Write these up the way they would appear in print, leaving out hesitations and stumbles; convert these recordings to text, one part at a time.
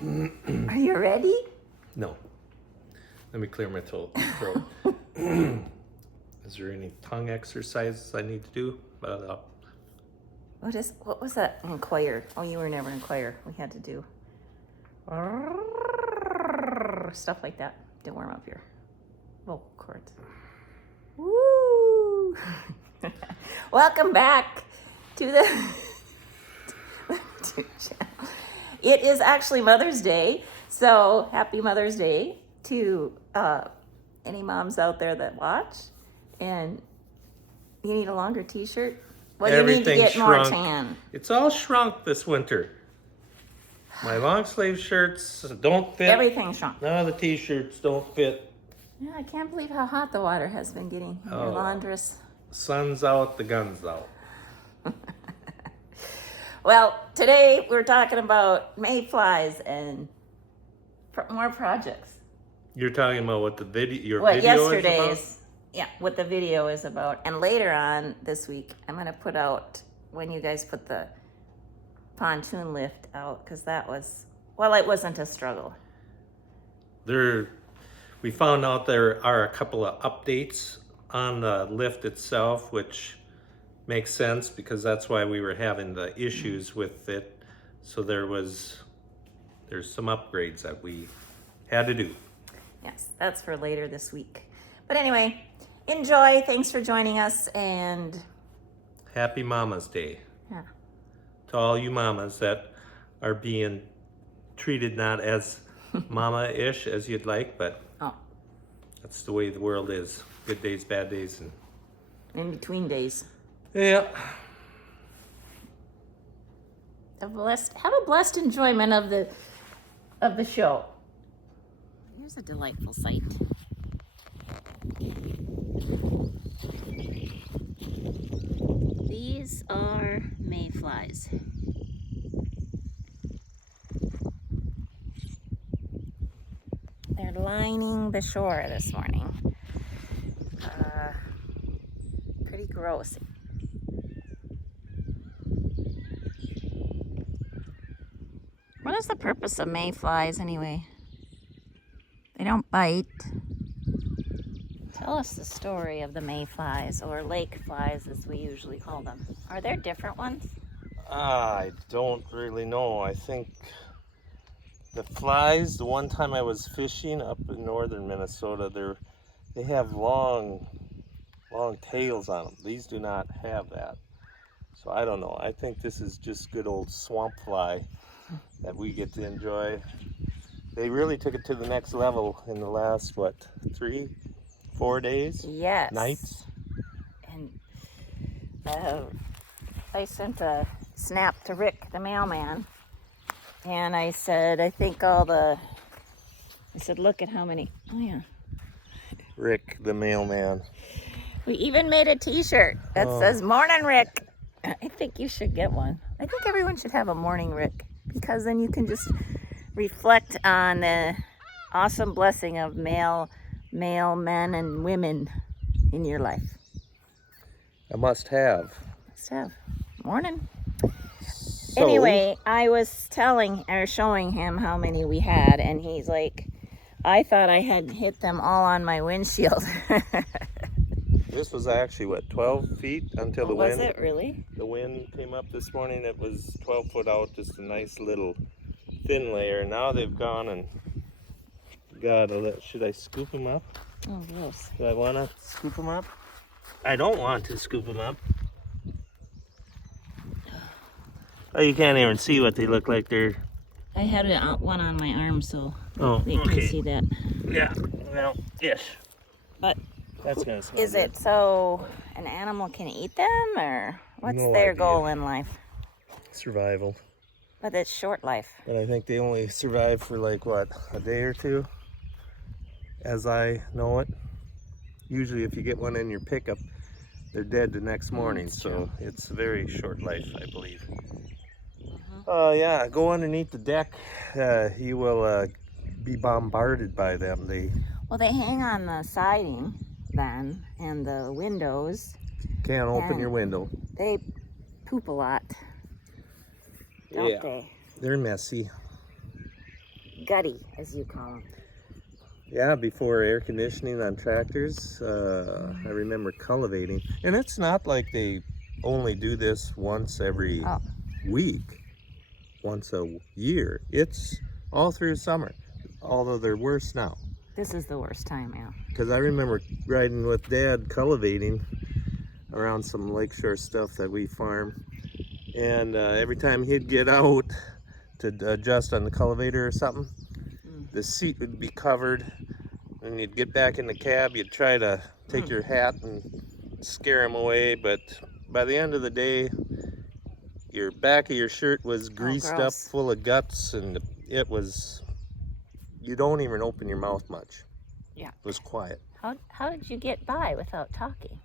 Are you ready? No. Let me clear my throat. Is there any tongue exercises I need to do? What was that in choir? Oh, you were never in choir. We had to do stuff like that to warm up your vocal cords. Woo! Welcome back to the channel. It is actually Mother's Day, so happy Mother's Day to any moms out there that watch. And you need a longer t-shirt? Well, you need to get more tan. It's all shrunk this winter. My long sleeve shirts don't fit. Everything shrunk. None of the t-shirts don't fit. Yeah, I can't believe how hot the water has been getting in your laundress. Sun's out, the gun's out. Well, today we're talking about mayflies and more projects. You're talking about what the video, what the video is about. And later on this week, I'm going to put out when you guys put the pontoon lift out, because that was, well, it wasn't a struggle. We found out there are a couple of updates on the lift itself, which makes sense because that's why we were having the issues with it. So there's some upgrades that we had to do. Yes, that's for later this week. But anyway, enjoy. Thanks for joining us, and Happy Mama's Day. Yeah. To all you mamas that are being treated not as mama-ish as you'd like, but that's the way the world is. Good days, bad days, and in between days. Yeah. Have a blessed enjoyment of the show. Here's a delightful sight. These are mayflies. They're lining the shore this morning. Pretty gross. What is the purpose of mayflies anyway? They don't bite. Tell us the story of the mayflies, or lake flies as we usually call them. Are there different ones? I don't really know. I think the flies, the one time I was fishing up in northern Minnesota, they have long tails on them. These do not have that. So I don't know. I think this is just good old swamp fly that we get to enjoy. They really took it to the next level in the last, 3-4 days? Yes. Nights? And I sent a snap to Rick, the mailman, and I said, look at how many, Rick, the mailman. We even made a t-shirt that says Mornin Rick. I think you should get one. I think everyone should have a Morning Rick, because then you can just reflect on the awesome blessing of male men and women in your life. A must have. Morning. So, anyway, I was showing him how many we had, and he's like, I thought I had hit them all on my windshield. This was actually, 12 feet until the wind? Was it really? The wind came up this morning. It was 12 foot out, just a nice little thin layer. Now they've gone and should I scoop them up? Oh, gross. Do I want to scoop them up? I don't want to scoop them up. Oh, you can't even see what they look like. I had one on my arm, so you can see that. Yeah, well, yes. But that's gonna smell is it so an animal can eat them, or what's their goal in life? Survival. But it's short life. But I think they only survive for a day or two, as I know it. Usually if you get one in your pickup, they're dead the next morning, so it's a very short life, I believe. Go underneath the deck. You will be bombarded by them. They hang on the siding then, and the windows. Can't open your window. They poop a lot, don't they? They're messy. gutty, as you call them. Yeah, before air conditioning on tractors, I remember cultivating. And it's not like they only do this once every week, once a year. It's all through summer, although they're worse now. This is the worst time, yeah. Because I remember riding with Dad cultivating around some lakeshore stuff that we farm. And every time he'd get out to adjust on the cultivator or something, the seat would be covered. And you'd get back in the cab, you'd try to take your hat and scare him away, but by the end of the day, your back of your shirt was greased up full of guts, and it was, you don't even open your mouth much. Yeah. It was quiet. How did you get by without talking?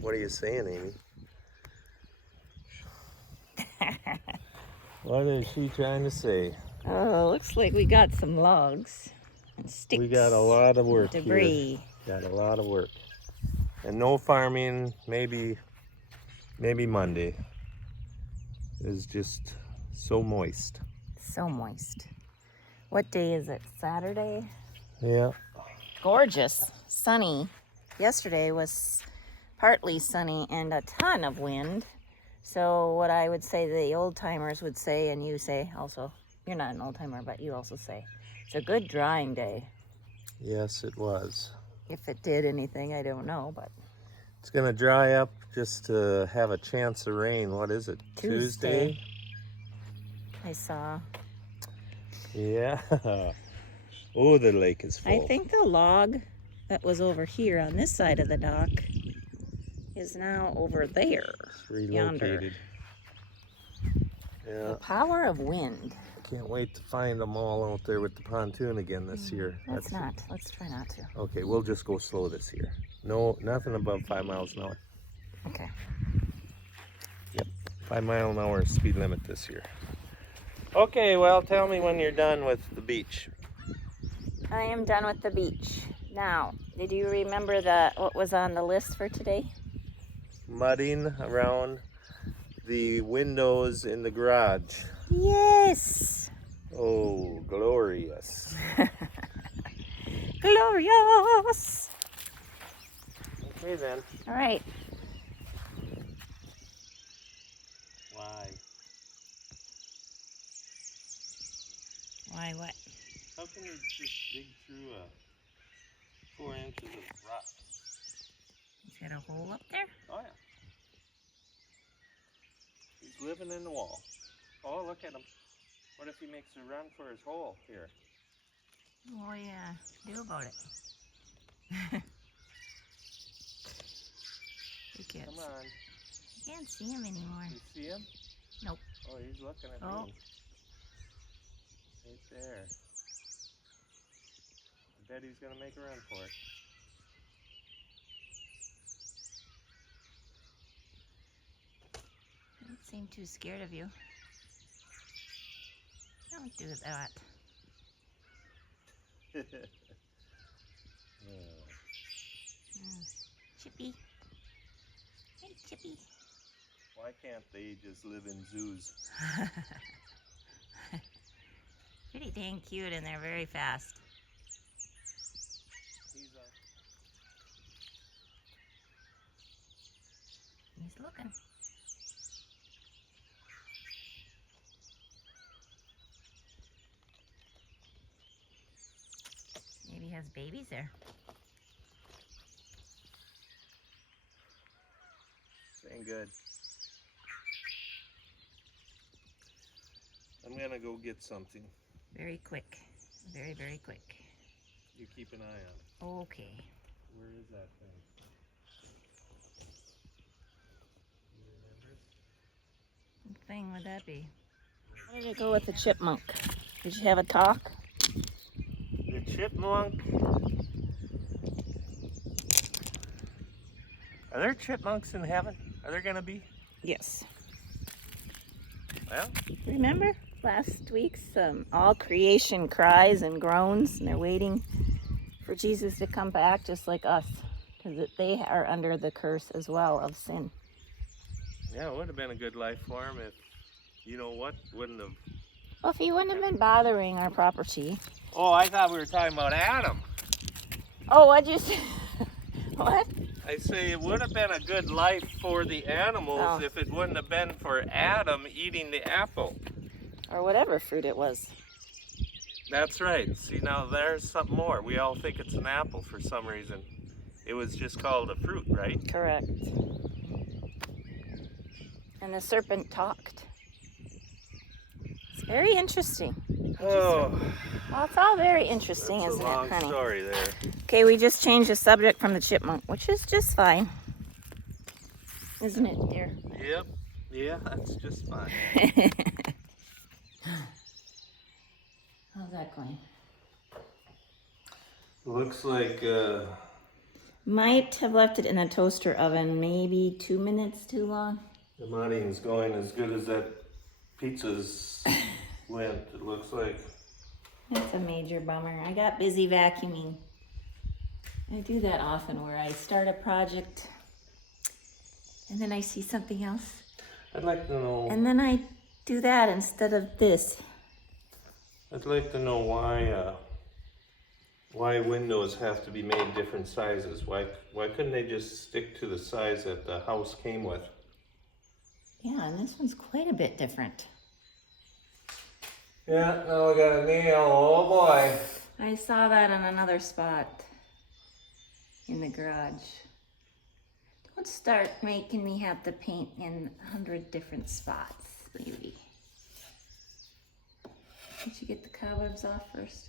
What are you saying, Amy? What is she trying to say? Oh, looks like we got some logs and sticks. We got a lot of work debris. Here. Got a lot of work. And no farming, maybe Monday. It's just so moist. So moist. What day is it? Saturday? Yeah. Gorgeous. Sunny. Yesterday was partly sunny and a ton of wind. So what I would say the old timers would say, and you say also, you're not an old timer, but you also say, it's a good drying day. Yes, it was. If it did anything, I don't know, but. It's gonna dry up just to have a chance of rain. What is it? Tuesday? I saw. Yeah. Oh, the lake is full. I think the log that was over here on this side of the dock is now over there. It's relocated. Yonder. Yeah. The power of wind. Can't wait to find them all out there with the pontoon again this year. Let's try not to. Okay, we'll just go slow this year. No, nothing above 5 miles an hour. Okay. Yep, 5 mile an hour speed limit this year. Okay, well, tell me when you're done with the beach. I am done with the beach. Now, did you remember what was on the list for today? Mudding around the windows in the garage. Yes. Oh, glorious. Glorious. Okay then. All right. Why? Why what? How can you just dig through 4 inches of rock? Is that a hole up there? Oh yeah. He's living in the wall. Oh, look at him. What if he makes a run for his hole here? Oh yeah, do about it. Come on. I can't see him anymore. You see him? Nope. Oh, he's looking at me. Right there. I bet he's gonna make a run for it. Don't seem too scared of you. Don't do that. Chippy. Hey, Chippy. Why can't they just live in zoos? Pretty dang cute, and they're very fast. He's looking. Maybe he has babies there. Ain't good. I'm gonna go get something. Very quick. Very, very quick. You keep an eye on it. Okay. Where is that thing? You remember? What thing would that be? How did it go with the chipmunk? Did you have a talk? The chipmunk? Are there chipmunks in heaven? Are there gonna be? Yes. Well, remember last week's all creation cries and groans, and they're waiting for Jesus to come back just like us, because they are under the curse as well of sin. Yeah, it would have been a good life for them if, you know what, wouldn't have Well, if he wouldn't have been bothering our property. Oh, I thought we were talking about Adam. Oh, what'd you say? What? I say it would have been a good life for the animals if it wouldn't have been for Adam eating the apple. Or whatever fruit it was. That's right. See, now there's something more. We all think it's an apple for some reason. It was just called a fruit, right? Correct. And the serpent talked. It's very interesting. Oh, Well, it's all very interesting, that's isn't a long it, honey? story there. Okay, we just changed the subject from the chipmunk, which is just fine. Isn't it, dear? Yep. Yeah, that's just fine. How's that going? Looks like Might have left it in a toaster oven maybe 2 minutes too long. the mudding's going as good as that pizza's went, it looks like. That's a major bummer. I got busy vacuuming. I do that often where I start a project and then I see something else. I'd like to know. And then I do that instead of this. I'd like to know why windows have to be made different sizes. Why couldn't they just stick to the size that the house came with? Yeah, and this one's quite a bit different. Yeah, now we got a nail. Oh boy. I saw that in another spot in the garage. Don't start making me have to paint in 100 different spots, baby. Did you get the cobwebs off first?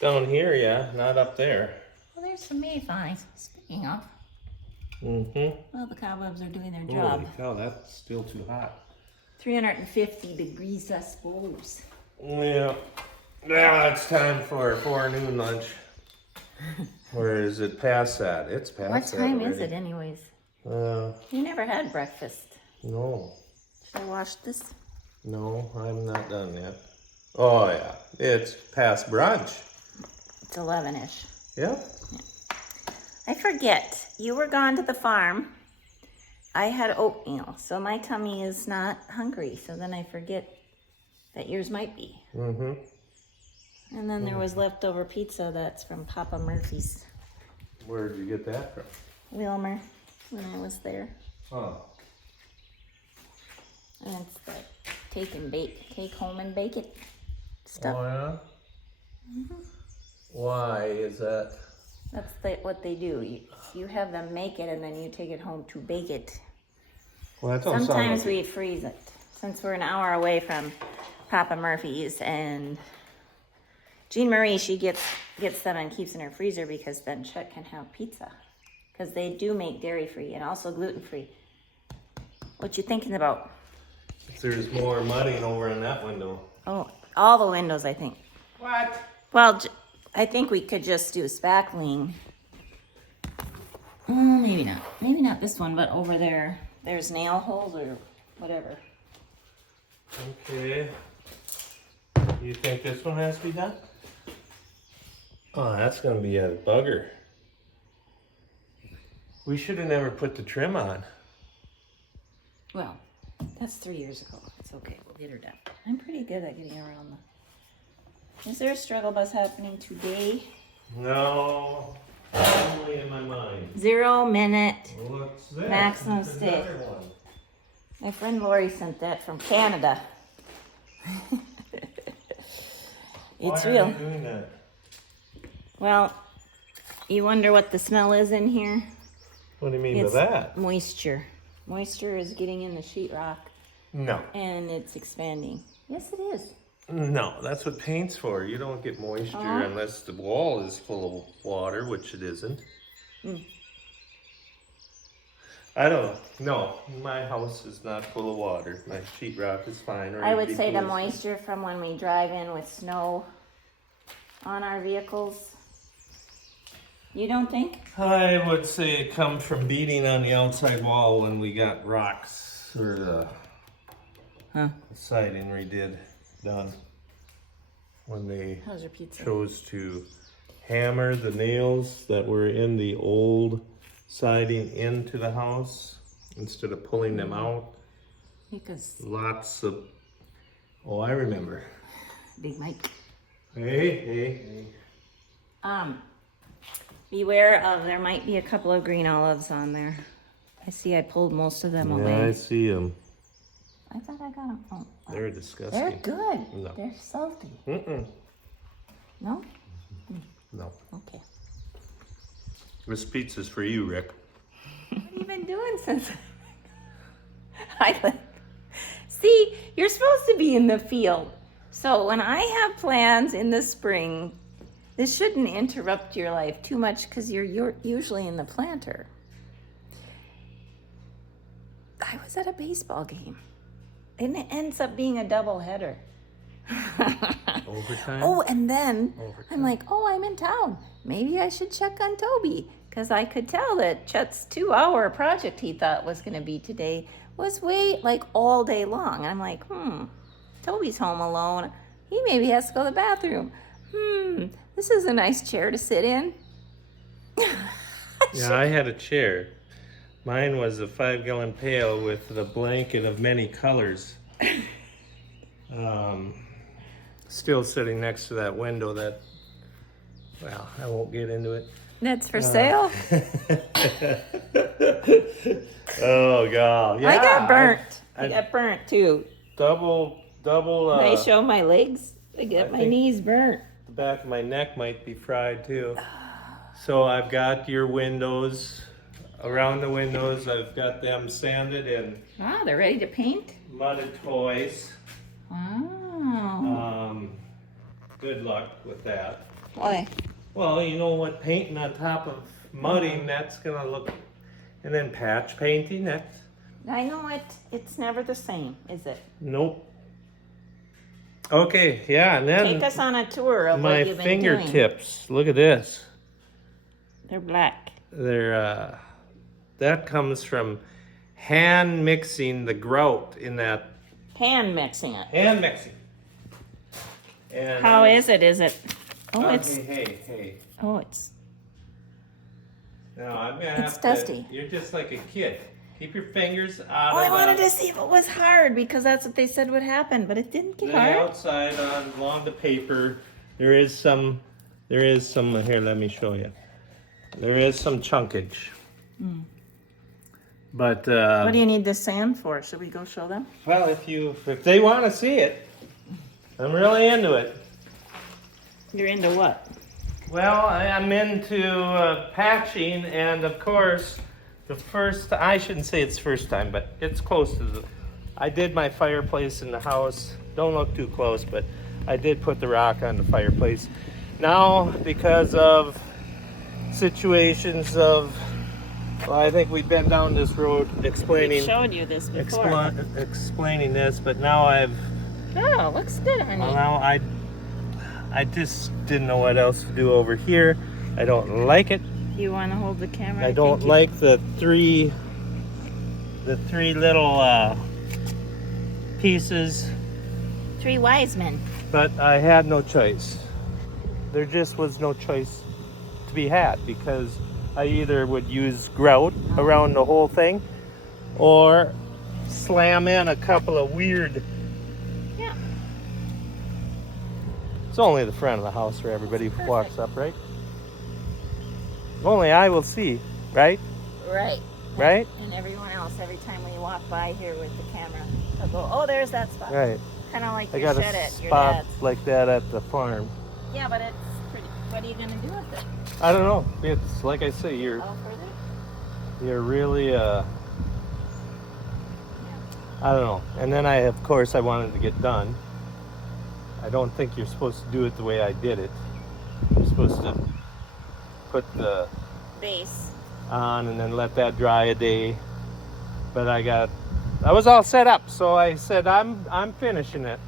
Down here, yeah, not up there. Well, there's some mayflies. Speaking of, Mm-hmm. well, the cobwebs are doing their job. Holy cow, that's still too hot. 350 degrees, I suppose. Yeah. Now it's time for a forenoon lunch. Or is it past that? It's past What that time is already. it, anyways? You never had breakfast. No. Should I wash this? No, I'm not done yet. Oh yeah, it's past brunch. It's 11-ish. Yep. I forget. You were gone to the farm. I had oatmeal, so my tummy is not hungry. So then I forget that yours might be. Mm-hmm. And then there was leftover pizza that's from Papa Murphy's. Where did you get that from? Wilmer, when I was there. Oh. And it's the take home and bake it stuff. Oh yeah? Mm-hmm. Why is that? That's what they do. You have them make it and then you take it home to bake it. Well, that don't sound Sometimes like we freeze it. Since we're an hour away from Papa Murphy's, and Jean Marie, she gets them and keeps in her freezer because then Chet can have pizza. Because they do make dairy-free and also gluten-free. What you thinking about? if there's more mudding over in that window. Oh, all the windows, I think. What? Well, I think we could just do spackling. Maybe not. Maybe not this one, but over there. There's nail holes or whatever. Okay. You think this one has to be done? Oh, that's gonna be a bugger. We should have never put the trim on. Well, that's 3 years ago. It's okay. We'll get her done. I'm pretty good at getting around the... Is there a struggle bus happening today? No, only in my mind. 0 minute. What's this? Maximum It's stay. another one. My friend Lori sent that from Canada. It's Why real. are you doing that? Well, you wonder what the smell is in here? What do you mean It's by that? moisture. Moisture is getting in the sheetrock No. and it's expanding. Yes, it is. No, that's what paint's for. You don't get moisture unless the wall is full of water, which it isn't. Mm. I don't know. No, my house is not full of water. My sheetrock is fine. Or I it'd would be say the full of- moisture from when we drive in with snow on our vehicles. You don't think? I would say it comes from beating on the outside wall when we got rocks or the siding redid done. When they How's your pizza? chose to hammer the nails that were in the old siding into the house instead of pulling them out. Because Lots of Oh, I remember. Big Mike. Hey. Beware of, there might be a couple of green olives on there. I see I pulled most of them away. Yeah, I see them. I thought I got them. Oh, They're disgusting. they're good. No. They're salty. Mm-mm. No? No. Okay. This pizza's for you, Rick. What have you been doing since See, you're supposed to be in the field. So when I have plans in the spring, this shouldn't interrupt your life too much because you're usually in the planter. I was at a baseball game and it ends up being a double header. Overtime? Oh, and then Overtime. I'm like, oh, I'm in town. Maybe I should check on Toby because I could tell that Chet's 2-hour project he thought was going to be today was like all day long. I'm like, Toby's home alone. He maybe has to go to the bathroom. This is a nice chair to sit in. Yeah, I had a chair. Mine was a 5-gallon pail with the blanket of many colors. Still sitting next to that window that, well, I won't get into it. That's for sale? Oh, God. Yeah, I got burnt. I got burnt too. Double. Can I show my legs? I got my knees burnt. The back of my neck might be fried too. So I've got your windows, around the windows, I've got them sanded and Wow, they're ready to paint? mudded toys. Wow. Good luck with that. Why? Well, you know what, painting on top of mudding, that's gonna look, and then patch painting, that's, I know it's never the same, is it? nope. Okay, yeah, and then Take us on a tour of my what you've been doing. fingertips, look at this. They're black. They're, that comes from hand mixing the grout in that. Hand mixing it. Hand mixing. And How is it? Is it? Oh, okay, it's. hey. Oh, it's. No, I'm gonna It's have dusty. to. You're just like a kid. Keep your fingers out Oh, of I wanted to see if it was hard because that's what they said would happen, but it didn't get the hard. outside along the paper. There is some. Here, let me show you. There is some chunkage. But What do you need this sand for? Should we go show them? well, if they want to see it, I'm really into it. You're into what? Well, I'm into patching, and of course, I shouldn't say it's first time, but it's close to I did my fireplace in the house. Don't look too close, but I did put the rock on the fireplace. Now, because of situations of, well, I think we've been down this road explaining We showed you this before. explaining this, but now I've, Oh, looks good, honey. well, now I just didn't know what else to do over here. I don't like it. You want to hold the camera? I don't like the three little pieces, 3 wise men. but I had no choice. There just was no choice to be had because I either would use grout around the whole thing or slam in a couple of weird. Yeah. It's only the front of the house where everybody walks up, right? Only I will see, right? Right. Right? And everyone else, every time we walk by here with the camera, they'll go, oh, there's that spot. Right. Kind of like I your got shed a at your spot dad's. like that at the farm. Yeah, but it's pretty. What are you going to do with it? I don't know. It's like I say, you're All further? really I don't know. And then I wanted to get done. I don't think you're supposed to do it the way I did it. You're supposed to put the Base. on and then let that dry a day. But I was all set up, so I said I'm finishing it.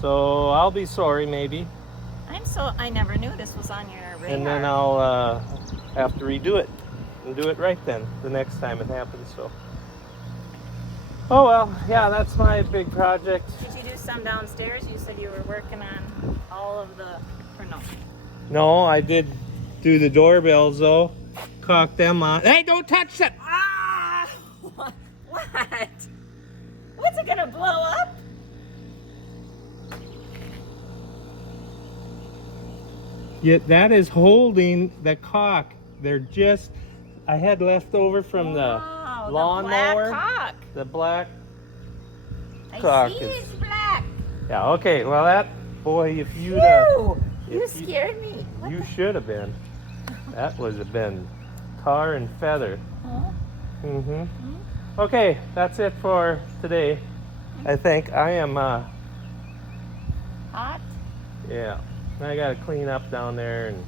So I'll be sorry maybe. I never knew this was on your radar. And then I'll have to redo it and do it right then the next time it happens. So, oh well, yeah, that's my big project. Did you do some downstairs? You said you were working on all of the, or no? No, I did do the doorbells though. Caulk them on. Hey, don't touch it! Ah! What? What's it gonna blow up? Yet that is holding the cock. They're just, I had left over from the lawnmower. The black cock. The black I cock see is. it's black. Yeah, okay, well that, boy, if you'd You scared me. What you the- should have been. That would have been tar and feather. Huh? Mm-hmm. Okay, that's it for today. I think I am, Hot? yeah. I gotta clean up down there and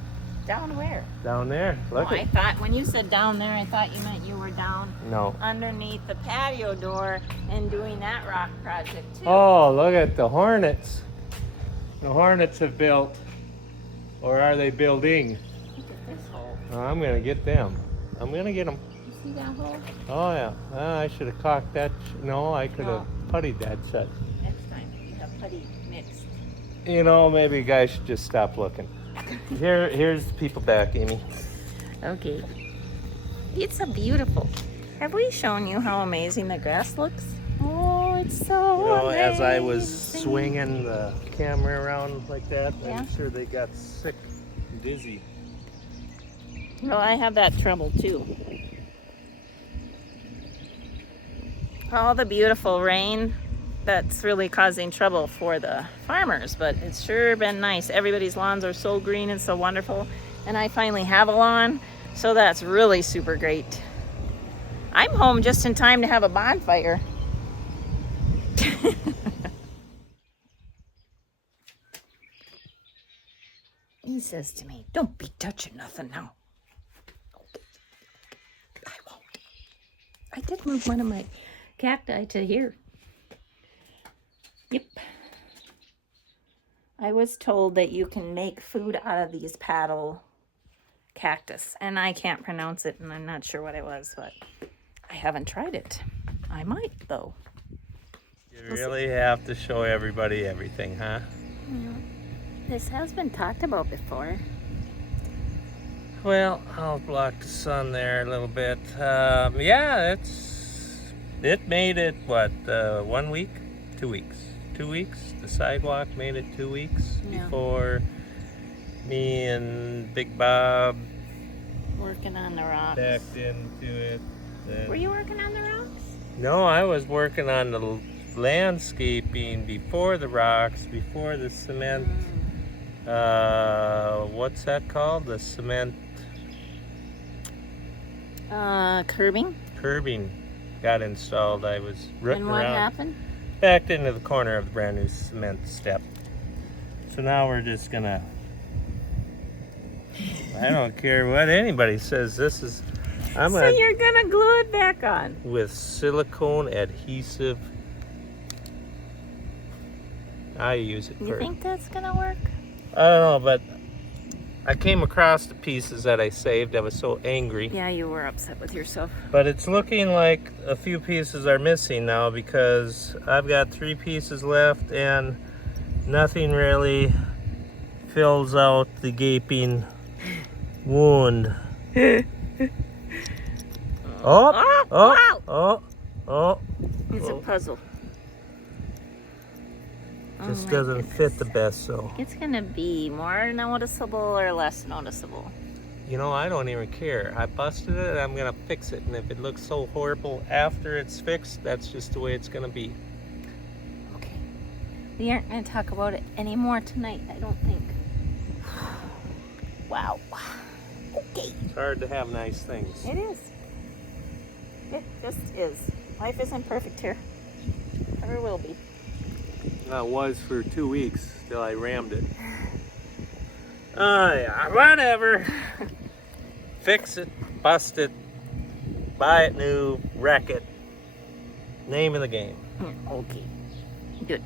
Down where? down there. Look I at, thought when you said down there, I thought you meant you were down no. underneath the patio door and doing that rock project too. Oh, look at the hornets. The hornets have built, or are they building? Look at this hole. Oh, I'm gonna get them. I'm gonna get them. You see that hole? Oh yeah. I should have cocked that. No, I could have puttied that shut. Next time you have putty mixed. You know, maybe you guys should just stop looking. Here's the people back, Amy. Okay. It's a beautiful. Have we shown you how amazing the grass looks? Oh, it's so You know, as I was amazing. swinging the camera around like that, Yeah. I'm sure they got sick and dizzy. Well, I have that trouble too. All the beautiful rain that's really causing trouble for the farmers, but it's sure been nice. Everybody's lawns are so green and so wonderful, and I finally have a lawn, so that's really super great. I'm home just in time to have a bonfire. He says to me, "Don't be touching nothing now." Okay. I won't. I did move one of my cacti to here. Yep. I was told that you can make food out of these paddle cactus, and I can't pronounce it, and I'm not sure what it was, but I haven't tried it. I might, though. You really have to show everybody everything, huh? Yeah. This has been talked about before. Well, I'll block the sun there a little bit. Yeah, it made it, what, 1 week? 2 weeks? 2 weeks? The sidewalk made it 2 weeks Yeah. before me and Big Bob Working on the rocks. backed into it. Then- Were you working on the rocks? No, I was working on the landscaping before the rocks, before the cement. What's that called? The cement Curbing. curbing got installed. I was rooting And what around, happened? backed into the corner of the brand new cement step. So now we're just gonna, I don't care what anybody says, this is, I'm So gonna, you're gonna glue it back on. with silicone adhesive. I use it You for, think that's gonna work? I don't know, but I came across the pieces that I saved. I was so angry. Yeah, you were upset with yourself. But it's looking like a few pieces are missing now because I've got 3 pieces left and nothing really fills out the gaping wound. Oh, wow. oh. It's a puzzle. Just Oh my doesn't goodness. fit the best, so. It's gonna be more noticeable or less noticeable. You know, I don't even care. I busted it and I'm gonna fix it. And if it looks so horrible after it's fixed, that's just the way it's gonna be. Okay. We aren't gonna talk about it anymore tonight, I don't think. Wow. Okay. It's hard to have nice things. It is. It just is. Life isn't perfect here. Never will be. It was for 2 weeks till I rammed it. Oh yeah, whatever. Fix it, bust it, buy it new, wreck it. Name of the game. Okay. Good.